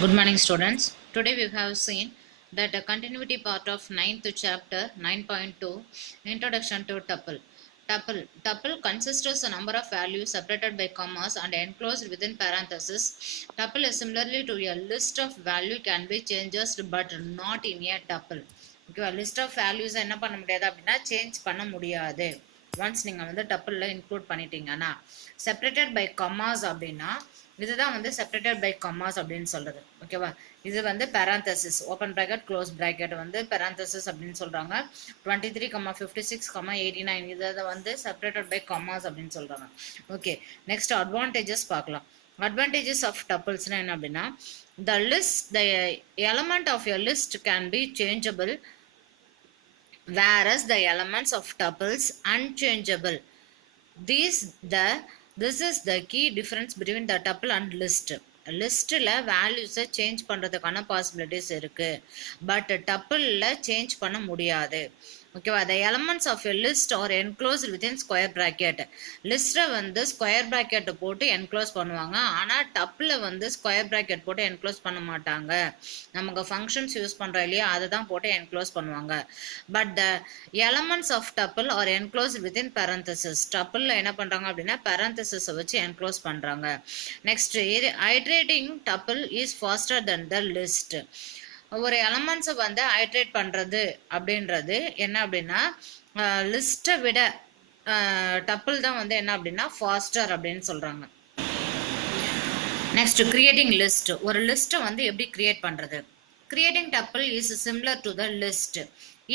Good morning, students. Today we have seen that a continuity part of 9th chapter 9.2 Introduction to Tuple. Tuple consists of a number of values separated by commas and enclosed within parentheses. Tuple is similarly to a list of value can be changed but not in a tuple. Okay, list of values என்ன பண்ண முடியாது அப்படின்னா change பண்ண முடியாது. Once நீங்கள் வந்து டப்பிளில் include பண்ணிட்டீங்கன்னா separated by commas அப்படின்னா இதுதான் வந்து செப்பரேட்டட் பை கம்மாஸ் அப்படின்னு சொல்றது. ஓகேவா, இது வந்து parenthesis open bracket close bracket வந்து பேராந்தசிஸ் அப்படின்னு சொல்றாங்க. 23,56,89 இதை வந்து செப்பரேட்டட் பை கம்மாஸ் அப்படின்னு சொல்றாங்க. ஓகே, நெக்ஸ்ட் அட்வான்டேஜஸ் பார்க்கலாம். அட்வான்டேஜஸ் ஆஃப் டப்பிள்ஸ்னா என்ன அப்படின்னா the element of a list can be changeable whereas the elements of tuples unchangeable. This is the key difference between the tuple and list. லிஸ்ட்டில் வேல்யூஸை change பண்ணுறதுக்கான possibilities இருக்குது, but டப்பிளில் change பண்ண முடியாது. ஓகேவா, the elements of a list are enclose within square bracket. லிஸ்ட்டை வந்து square ப்ராக்கெட்டை போட்டு என்க்ளோஸ் பண்ணுவாங்க, ஆனால் டப்பில் வந்து ஸ்கொயர் ப்ராக்கெட் போட்டு என்க்ளோஸ் பண்ண மாட்டாங்க. நமக்கு ஃபங்க்ஷன்ஸ் யூஸ் பண்ணுறோம் இல்லையா, அதை தான் போட்டு என்க்ளோஸ் பண்ணுவாங்க. But the elements of tuple are enclose within parenthesis. டப்பிளில் என்ன பண்ணுறாங்க அப்படின்னா பேரந்தசிஸை வச்சு என்க்ளோஸ் பண்ணுறாங்க. Next iterating tuple is faster then the list. ஒரு எலமெண்ட்ஸை வந்து ஐட்ரேட் பண்ணுறது அப்படின்றது என்ன அப்படின்னா லிஸ்ட்டை விட டப்பிள் தான் வந்து என்ன அப்படின்னா ஃபாஸ்டர் அப்படின்னு சொல்கிறாங்க. Next creating list. ஒரு லிஸ்ட்டை வந்து எப்படி கிரியேட் பண்ணுறது? Creating tuple is similar to the list.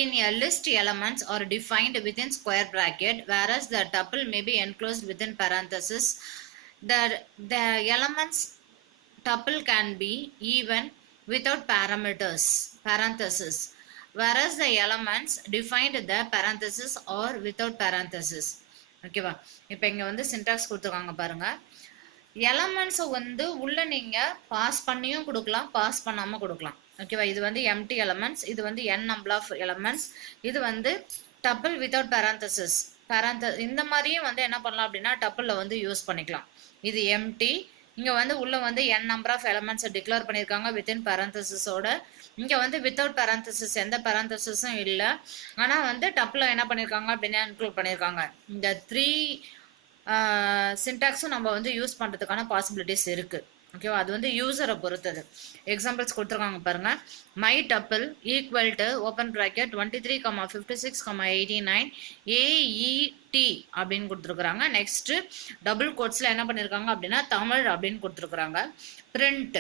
In a list, elements are defined within square bracket, whereas the tuple may be enclosed within parenthesis. The elements tuple can be even without parenthesis, whereas the elements defined the parenthesis or without parenthesis. ஓகேவா, இப்போ இங்கே வந்து syntax கொடுத்துருக்காங்க பாருங்க. எலமெண்ட்ஸை வந்து உள்ள நீங்கள் pass பண்ணியும் கொடுக்கலாம், பாஸ் பண்ணாமல் கொடுக்கலாம். ஓகேவா, இது வந்து எம்டி எலமெண்ட்ஸ், இது வந்து n நம்பர் ஆஃப் எலமெண்ட்ஸ், இது வந்து டப்பிள் வித்தவுட் பேரந்தசிஸ். இந்த மாதிரியும் வந்து என்ன பண்ணலாம் அப்படின்னா டப்பிளில் வந்து யூஸ் பண்ணிக்கலாம். இது எம்டி, இங்கே வந்து உள்ள வந்து n நம்பர் ஆஃப் எலமெண்ட்ஸை டிக்ளேர் பண்ணியிருக்காங்க வித்தின் பேரந்தசிஸோட. இங்கே வந்து வித்தவுட் பேரந்தசிஸ், எந்த பேரந்தசிஸும் இல்லை, ஆனால் வந்து டப்பில் என்ன பண்ணியிருக்காங்க அப்படின்னா இன்க்ளூட் பண்ணியிருக்காங்க. இந்த 3 சின்டாக்ஸும் நம்ம வந்து யூஸ் பண்ணுறதுக்கான பாசிபிலிட்டிஸ் இருக்குது. ஓகேவா, அது வந்து யூசரை பொறுத்தது. எக்ஸாம்பிள்ஸ் கொடுத்துருக்காங்க பாருங்க. My tuple equal to open bracket 23,56,89 AET அப்படின்னு கொடுத்துருக்குறாங்க. நெக்ஸ்ட் டபுள் கோட்ஸில் என்ன பண்ணியிருக்காங்க அப்படின்னா தமிழ் அப்படின்னு கொடுத்துருக்குறாங்க. Print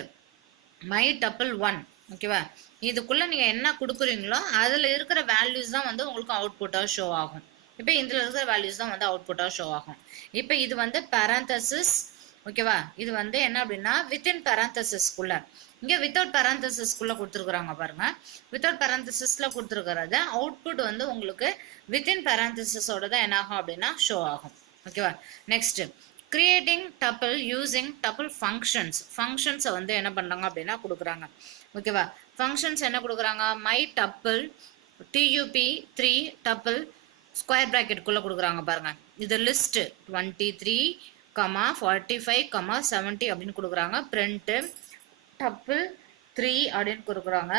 my tuple 1. ஓகேவா, இதுக்குள்ளே நீங்கள் என்ன கொடுக்குறீங்களோ அதில் இருக்கிற வேல்யூஸ் தான் வந்து உங்களுக்கு அவுட்புட்டாக ஷோ ஆகும். இப்போ இதில் இருக்கிற வேல்யூஸ் தான் வந்து அவுட்புட்டாக ஷோ ஆகும். இப்போ இது வந்து பேரந்தசிஸ். ஓகேவா, இது வந்து என்ன அப்படின்னா வித்தின் பேரந்தசிஸ்குள்ள. இங்கே வித்தவுட் பேரந்தசிஸ்குள்ள கொடுத்துருக்குறாங்க பாருங்க. வித்தவுட் பேரந்தசிஸ்ல கொடுத்துருக்கிறது அவுட்புட் வந்து உங்களுக்கு வித்தின் பேரந்தசிஸோட தான் என்ன ஆகும் அப்படின்னா ஷோ ஆகும். ஓகேவா, next creating tuple using tuple functions. ஃபங்க்ஷன்ஸை வந்து என்ன பண்ணுறாங்க அப்படின்னா கொடுக்குறாங்க. ஓகேவா, ஃபங்க்ஷன்ஸ் என்ன கொடுக்குறாங்க? My tuple TUP3 tuple square ப்ராக்கெட்டுக்குள்ளே கொடுக்குறாங்க பாருங்க. இது லிஸ்ட் 23,45,70 அப்படின்னு கொடுக்குறாங்க. பிரிண்ட்டு டப்பிள் 3 அப்படின்னு கொடுக்குறாங்க.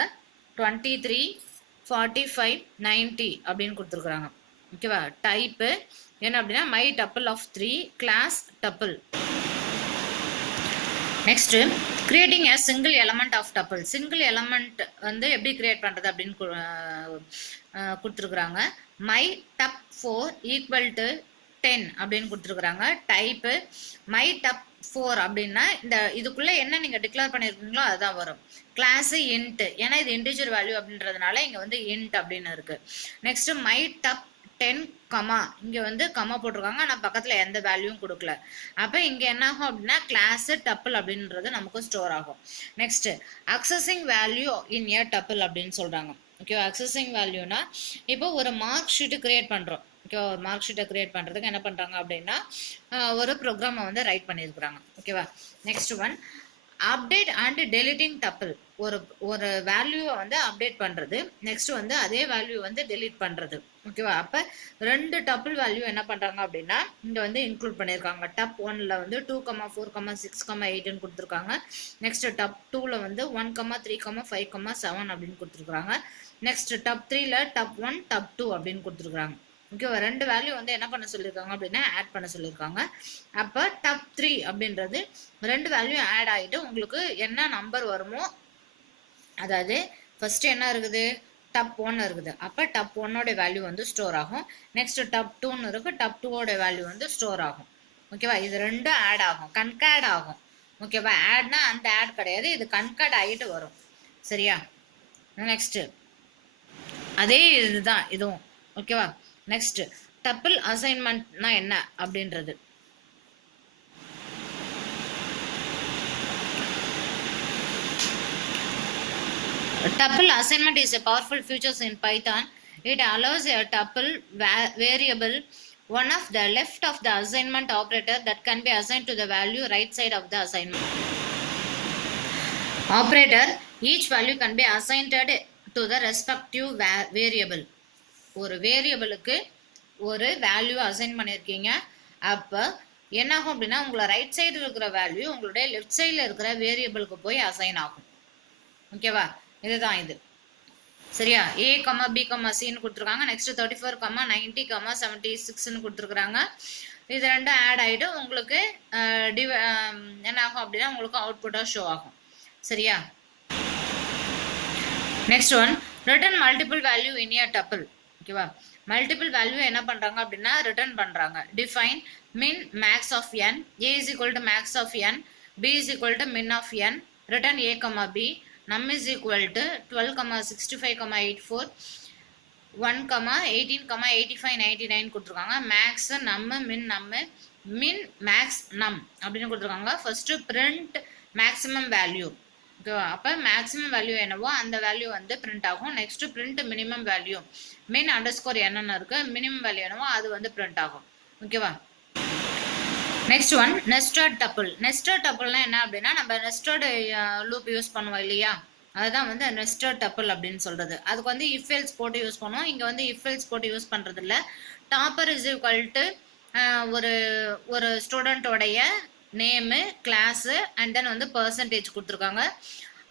23,45,90 அப்படின்னு கொடுத்துருக்குறாங்க. ஓகேவா, டைப்பு என்ன அப்படின்னா my tuple of 3 class tuple. Next creating a single element of tuple. Single element வந்து எப்படி கிரியேட் பண்ணுறது அப்படின்னு கொடுத்துருக்குறாங்க. மை டப் 4 ஈக்குவல் டு 10 அப்படின்னு கொடுத்துருக்குறாங்க. டைப்பு மை டப் 4 அப்படின்னா இந்த இதுக்குள்ளே என்ன நீங்கள் டிக்ளேர் பண்ணியிருக்கீங்களோ அதுதான் வரும். கிளாஸு இன்ட், ஏன்னா இது இன்டிஜர் வேல்யூ அப்படின்றதுனால இங்கே வந்து இன்ட் அப்படின்னு இருக்குது. நெக்ஸ்ட்டு மை டப் 10 கமா, இங்கே வந்து கமா போட்டிருக்காங்க, ஆனால் பக்கத்தில் எந்த வேல்யூவும் கொடுக்கல. அப்போ இங்கே என்ன ஆகும் அப்படின்னா கிளாஸு டப்பிள் அப்படின்றது நமக்கு ஸ்டோர் ஆகும். Next accessing value in a tuple அப்படின்னு சொல்கிறாங்க. ஓகேவா, அக்சஸிங் வேல்யூனா இப்போ ஒரு மார்க் ஷீட்டு கிரியேட் பண்ணுறோம். ஓகேவா, ஒரு மார்க் ஷீட்டை கிரியேட் பண்ணுறதுக்கு என்ன பண்ணுறாங்க அப்படின்னா ஒரு ப்ரோக்ராமை வந்து ரைட் பண்ணியிருக்கிறாங்க. ஓகேவா, next one update and deleting tuple. ஒரு வேல்யூவை வந்து அப்டேட் பண்ணுறது, நெக்ஸ்ட் வந்து அதே வேல்யூ வந்து டெலீட் பண்ணுறது. ஓகேவா? அப்போ 2 டப்பிள் வேல்யூ என்ன பண்ணுறாங்க அப்படின்னா இங்கே வந்து இன்க்ளூட் பண்ணியிருக்காங்க. டப் 1ல் வந்து 2, 4, 6, 8ன்னு கொடுத்துருக்காங்க. நெக்ஸ்ட் டப் 2ல் வந்து 1, 3, 5, 7 அப்படின்னு கொடுத்துருக்காங்க. நெக்ஸ்ட் டப் 3ல் டப் 1, டப் 2 அப்படின்னு கொடுத்துருக்காங்க. ஓகேவா? 2 வேல்யூ வந்து என்ன பண்ண சொல்லியிருக்காங்க அப்படின்னா ஆட் பண்ண சொல்லியிருக்காங்க. அப்போ டப் 3 அப்படின்றது 2 வேல்யூ ஆட் ஆகிட்டு உங்களுக்கு என்ன நம்பர் வருமோ, அதாவது ஃபர்ஸ்ட் என்ன இருக்குது, டப் 1 இருக்குது. அப்போ டப் 1ஓட வேல்யூ வந்து ஸ்டோர் ஆகும். நெக்ஸ்ட் டப் 2ன்னு இருக்கு, டப் 2ஓட வேல்யூ வந்து ஸ்டோர் ஆகும். ஓகேவா? இது ரெண்டும் ஆட் ஆகும், கன்கேட் ஆகும். ஓகேவா? ஆட்னா அந்த ஆட் கிடையாது, இது கன்கேட் ஆகிட்டு வரும். சரியா? நெக்ஸ்ட் அதே இதுதான் இதுவும். ஓகேவா? நெக்ஸ்ட் டப்பிள் அசைன்மெண்ட்னா என்ன அப்படின்றது. Tuple assignment is a powerful feature in Python. It allows a tuple variable, one of the left of the assignment operator, that can be assigned to the value right side of the assignment operator. Each value can be assigned to the respective variable. ஒரு வேரியபிளுக்கு ஒரு value assign பண்ணியிருக்கீங்க. அப்போ என்ன ஆகும் அப்படின்னா உங்களை right side இருக்கிற value உங்களுடைய லெஃப்ட் சைடில் இருக்கிற வேரியபிளுக்கு போய் அசைன் ஆகும். ஓகேவா? இதுதான் இது. சரியா? A, B, Cன்னு கொடுத்துருக்காங்க. நெக்ஸ்ட் 34, 90, 76ன்னு கொடுத்துருக்குறாங்க. இது ரெண்டும் ஆட் ஆகிட்டு உங்களுக்கு என்ன ஆகும் அப்படின்னா உங்களுக்கு அவுட்புட்டாக ஷோ ஆகும். சரியா? Next one, return multiple value in a tuple. ஓகேவா? மல்டிபிள் வேல்யூ என்ன பண்ணுறாங்க அப்படின்னா ரிட்டர்ன் பண்ணுறாங்க. Define min max of n, a is equal to max of n, b is equal to min of n, return a, b, num is equal to 12, 65, 84, 1, 18, 85, 99 கொடுத்துருக்காங்க. Maths நம்ம மின் maths நம் அப்படின்னு கொடுத்துருக்காங்க. First print maximum value. ஓகேவா? அப்போ maximum value என்னவோ அந்த வேல்யூ வந்து பிரிண்ட் ஆகும். நெக்ஸ்ட் பிரிண்ட் மினிமம் வேல்யூ, மின் அண்டர்ஸ்கோர் என்னென்ன இருக்கு, மினிமம் வேல்யூ என்னவோ அது வந்து பிரிண்ட் ஆகும். ஓகேவா? Next one, nested tuple. Nested டப்பிள்னா என்ன அப்படின்னா நம்ம நெஸ்டட் லூப் யூஸ் பண்ணுவோம் இல்லையா, அதுதான் வந்து நெஸ்டட் டப்பிள் அப்படின்னு சொல்றது. அதுக்கு வந்து இஃப் எல்ஸ் போட்டு யூஸ் பண்ணுவோம். இங்கே வந்து இஃப் எல்ஸ் போட்டு யூஸ் பண்ணுறது இல்லை. டாப்பர் இஸ் ஈக்குவல் டு ஒரு ஸ்டூடெண்ட்டோடைய நேமு, கிளாஸு அண்ட் தென் வந்து பர்சன்டேஜ் கொடுத்துருக்காங்க.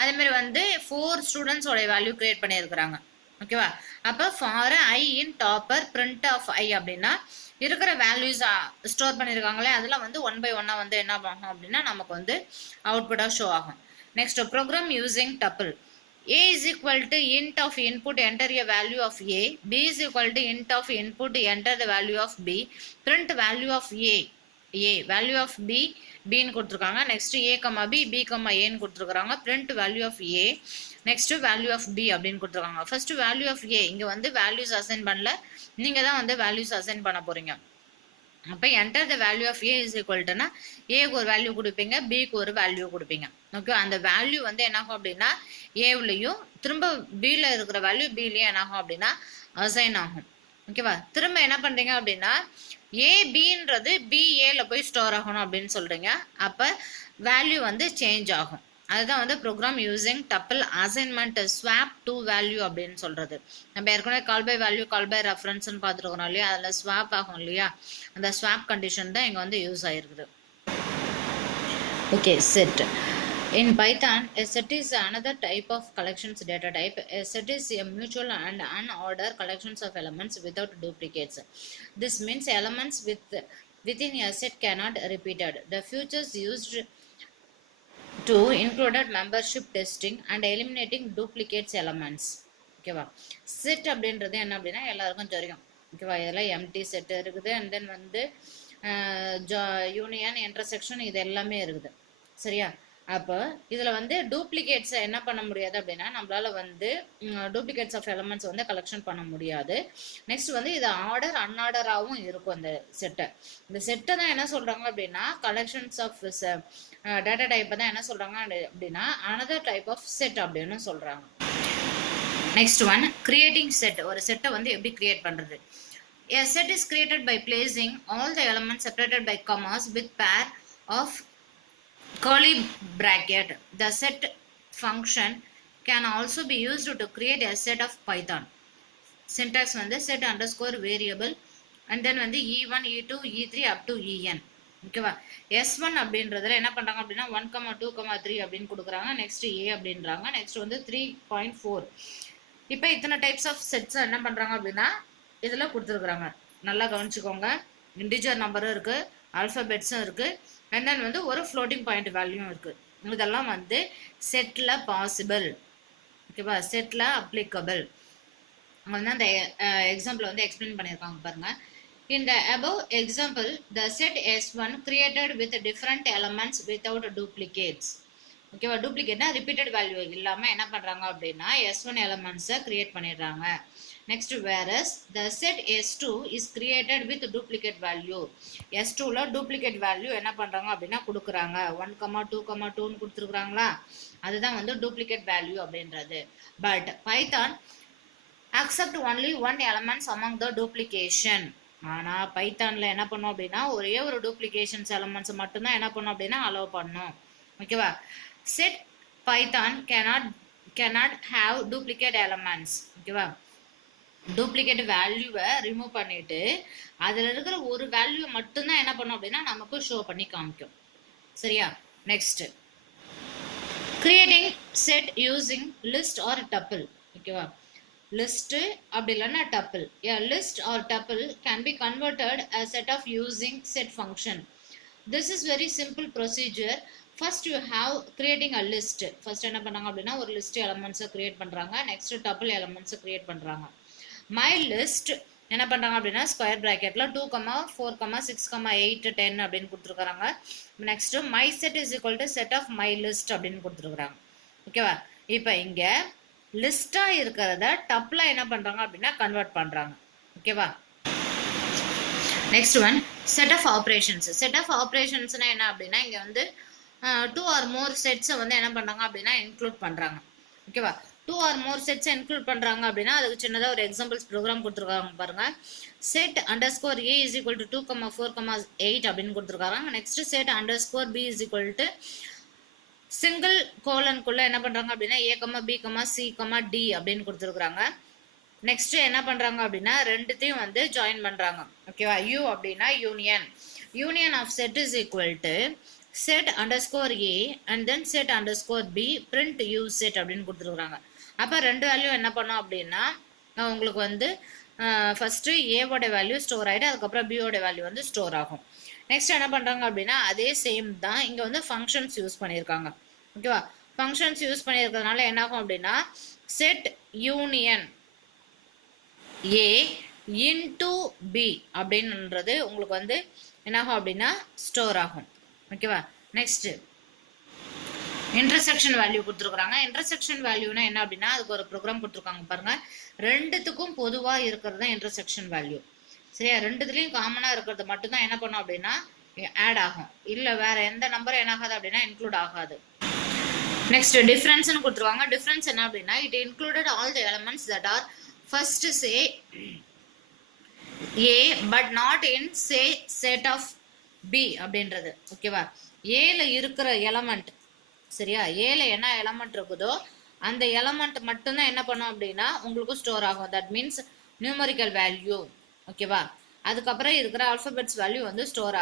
அதேமாதிரி வந்து 4 ஸ்டூடெண்ட்ஸோடைய வேல்யூ கிரியேட் பண்ணியிருக்கிறாங்க. ஓகேவா? அப்போ for i in tupper print of i அப்படின்னா இருக்கிற வேல்யூஸ் ஸ்டோர் பண்ணியிருக்காங்களே அதில் வந்து 1 by 1 வந்து என்ன ஆகும் அப்படின்னா நமக்கு வந்து அவுட்புட்டாக ஷோ ஆகும். Next program using tuple. A is equal to int of input, enter a value of A. B is equal to int of input, enter the value of B. Print value of A, value of B, Bன்னு கொடுத்துருக்காங்க. Next A, B, B, Aன்னு கொடுத்துருக்காங்க. print value of A, நெக்ஸ்ட் value of B அப்படின்னு கொடுத்துருக்காங்க. First value of A, இங்கே வந்து values assign பண்ணல, நீங்கள் தான் வந்து வேல்யூஸ் அசைன் பண்ண போறீங்க. அப்போ enter the value of A is equal டுனா ஏக்கு ஒரு வேல்யூ கொடுப்பீங்க, பிக்கு ஒரு வேல்யூ கொடுப்பீங்க. ஓகே, அந்த வேல்யூ வந்து என்னாகும் அப்படின்னா ஏவுலையும் திரும்ப பியில் இருக்கிற வேல்யூ பிலையும் என்னாகும் அப்படின்னா அசைன் ஆகும். ஓகேவா? திரும்ப என்ன பண்ணுறீங்க அப்படின்னா ஏபின்றது பிஏல போய் ஸ்டோர் ஆகணும் அப்படின்னு சொல்கிறீங்க. அப்போ வேல்யூ வந்து சேஞ்ச் ஆகும். அதுதான் வந்து program using tuple assignment swap to value அப்படின்னு சொல்கிறது. நம்ம ஏற்கனவே call by value, call by ரெஃபரன்ஸ்னு பார்த்துருக்கோம் இல்லையா, அதில் ஸ்வாப் ஆகும் இல்லையா, அந்த ஸ்வாப் கண்டிஷன் தான் இங்கே வந்து யூஸ் ஆகிருக்குது. Okay, set. In Python, a set is another type of collections data type. A set is a mutual and unordered collections of elements without duplicates. This means elements within a set cannot be repeated. The features used to included membership testing and eliminating duplicates elements. ஓகேவா? Set அப்படின்றது என்ன அப்படின்னா எல்லாருக்கும் தெரியும். ஓகேவா? இதெல்லாம் empty set இருக்குது, and then வந்து யூனியன், இன்டர்செக்ஷன், இது எல்லாமே இருக்குது. சரியா? அப்போ இதில் வந்து டூப்ளிகேட்ஸை என்ன பண்ண முடியாது அப்படின்னா நம்மளால வந்து டூப்ளிகேட்ஸ் ஆஃப் எலமெண்ட்ஸ் வந்து கலெக்ஷன் பண்ண முடியாது. நெக்ஸ்ட் வந்து இது ஆர்டர் அன்ஆர்டராகவும் இருக்கும். அந்த செட்டை, இந்த செட்டை தான் என்ன சொல்கிறாங்க அப்படின்னா கலெக்ஷன்ஸ் ஆஃப் டேட்டா டைப்பை தான் என்ன சொல்கிறாங்க அப்படின்னா அனதர் டைப் ஆஃப் செட் அப்படின்னு சொல்கிறாங்க. Next one, creating set. ஒரு செட்டை வந்து எப்படி கிரியேட் பண்ணுறது? A set is created by placing all the elements separated by commas with pair of curly bracket. The set function can also be used to create a set of Python. Syntax வந்து set underscore variable and then வந்து E1 E2 E3 up to En. ஓகேவா? S1 அப்படின்றதுல என்ன பண்றாங்க அப்படின்னா 1,2,3 அப்படின்னு கொடுக்குறாங்க. Next A அப்படின்றாங்க. நெக்ஸ்ட் வந்து 3.4. இப்போ இத்தனை டைப்ஸ் ஆஃப் செட்ஸ் என்ன பண்றாங்க அப்படின்னா இதுல கொடுத்துருக்குறாங்க. நல்லா கவனிச்சுக்கோங்க. இன்டிஜர் நம்பரும் இருக்கு, ஆல்பபெட்ஸும் இருக்கு, அண்ட் தென் வந்து ஒரு ஃப்ளோட்டிங் பாயிண்ட் வேல்யூவும் இருக்கு. இதெல்லாம் வந்து செட்ல பாசிபிள். ஓகேவா? செட்ல அப்ளிகபிள். அவங்க வந்து அந்த எக்ஸாம்பிள் வந்து எக்ஸ்பிளைன் பண்ணியிருக்காங்க பாருங்க. In the above example, the set S1 created with different elements without duplicates. ஓகேவா? டூப்ளிகேட்னா ரிப்பீட்டட் வேல்யூ இல்லாமல் என்ன பண்ணுறாங்க அப்படின்னா S1 எலமெண்ட்ஸை கிரியேட் பண்ணிடுறாங்க. Next whereas the set S2 is created with duplicate value. S2ல டூப்ளிகேட் வேல்யூ என்ன பண்ணுறாங்க அப்படின்னா கொடுக்குறாங்க. 1,2,2ன்னு கொடுத்துருக்குறாங்களா, அதுதான் வந்து டூப்ளிகேட் வேல்யூ அப்படின்றது. But Python accept only one elements among the duplication. ஆனால் பைத்தானில் என்ன பண்ணும் அப்படின்னா ஒரே ஒரு டூப்ளிகேஷன்ஸ் எலமெண்ட்ஸ் மட்டும்தான் என்ன பண்ணும் அப்படின்னா அலோவ் பண்ணும். ஓகேவா? Set Python cannot have duplicate elements. ஓகேவா? டூப்ளிகேட் வேல்யூவை ரிமூவ் பண்ணிட்டு அதில் இருக்கிற ஒரு வேல்யூ மட்டும்தான் என்ன பண்ணும் அப்படின்னா நமக்கு ஷோ பண்ணி காமிக்கும். சரியா? Next creating set using list or tuple. ஓகேவா? list அப்படி இல்லைன்னா tuple. A list or tuple can be converted as set of using set function. This is very simple procedure. First you have creating a list. First என்ன பண்ணாங்க அப்படின்னா ஒரு list எலமெண்ட்ஸை create பண்ணுறாங்க. நெக்ஸ்ட் டப்பிள் எலமெண்ட்ஸை கிரியேட் பண்ணுறாங்க. மை லிஸ்ட் என்ன பண்ணுறாங்க அப்படின்னா ஸ்கொயர் ப்ராக்கெட்டில் 2,4,6,8 10 அப்படின்னு கொடுத்துருக்குறாங்க. Next my set is equal to set of my list அப்படின்னு கொடுத்துருக்குறாங்க. ஓகேவா? இப்போ இங்கே லிஸ்டா இருக்கிறத டப்ல என்ன பண்றாங்க அப்படின்னா கன்வெர்ட் பண்றாங்க. ஓகேவா? Next one set of operations. Set of ஆப்ரேஷன்ஸ்னா என்ன அப்படின்னா இங்க வந்து 2 or more செட்ஸை வந்து என்ன பண்றாங்க அப்படின்னா இன்க்ளூட் பண்றாங்க. ஓகேவா? 2 or more செட்ஸை இன்க்ளூட் பண்றாங்க அப்படின்னா அதுக்கு சின்னதாக ஒரு எக்ஸாம்பிள்ஸ் ப்ரோக்ராம் கொடுத்துருக்காங்க பாருங்க. Set underscore A is equal to 2,4,8 அப்படின்னு கொடுத்துருக்காங்க. Next set underscore B is equal to single கோலனுக்குள்ள என்ன பண்றாங்க அப்படின்னா A, B, C, D அப்படின்னு கொடுத்துருக்குறாங்க. நெக்ஸ்ட் என்ன பண்றாங்க அப்படின்னா ரெண்டுத்தையும் வந்து ஜாயின் பண்றாங்க. ஓகேவா? U அப்படின்னா union of set is equal to set underscore A and then set underscore B print U set அப்படின்னு கொடுத்துருக்குறாங்க. அப்போ ரெண்டு வேல்யூ என்ன பண்ணோம் அப்படின்னா உங்களுக்கு வந்து ஃபர்ஸ்ட் ஏவோட வேல்யூ ஸ்டோர் ஆகிட்டு அதுக்கப்புறம் பியோட வேல்யூ வந்து ஸ்டோர் ஆகும். நெக்ஸ்ட் என்ன பண்ணுறாங்க அப்படின்னா அதே சேம் தான் இங்கே வந்து ஃபங்க்ஷன்ஸ் யூஸ் பண்ணியிருக்காங்க. ஓகேவா? ஃபங்க்ஷன்ஸ் யூஸ் பண்ணியிருக்கிறதுனால என்ன ஆகும் அப்படின்னா set union A into B அப்படின்றது உங்களுக்கு வந்து என்ன ஆகும் அப்படின்னா ஸ்டோர் ஆகும். ஓகேவா? நெக்ஸ்ட் இன்டர்செக்ஷன் வேல்யூ கொடுத்துருக்குறாங்க. இன்டர்செக்ஷன் வேல்யூனா என்ன அப்படின்னா அதுக்கு ஒரு ப்ரோக்ராம் கொடுத்துருக்காங்க பாருங்க. ரெண்டுத்துக்கும் பொதுவாக இருக்கிறது தான் இன்டர்செக்ஷன் வேல்யூ. சரியா? ரெண்டுத்துலேயும் காமனாக இருக்கிறது மட்டும்தான் என்ன பண்ணும் அப்படின்னா ஆட் ஆகும். இல்லை வேற எந்த நம்பரும் என்ன ஆகாது அப்படின்னா இன்க்ளூட் ஆகாது. நெக்ஸ்ட் டிஃபரன்ஸ்னு கொடுத்துருவாங்க. டிஃபரன்ஸ் என்ன அப்படின்னா it included all the elements that are first say A but not in say set of B அப்படின்றது. ஓகேவா? ஏல இருக்கிற எலமெண்ட், சரியா? ஏல என்ன எலமெண்ட் இருக்குதோ அந்த எலமெண்ட் மட்டும்தான் என்ன பண்ணும் அப்படின்னா உங்களுக்கு ஸ்டோர் ஆகும். That means numerical value. ஓகேவா? அதுக்கப்புறம் இருக்கிற ஆல்பபெட்ஸ் வேல்யூ வந்து ஸ்டோர் ஆகும்.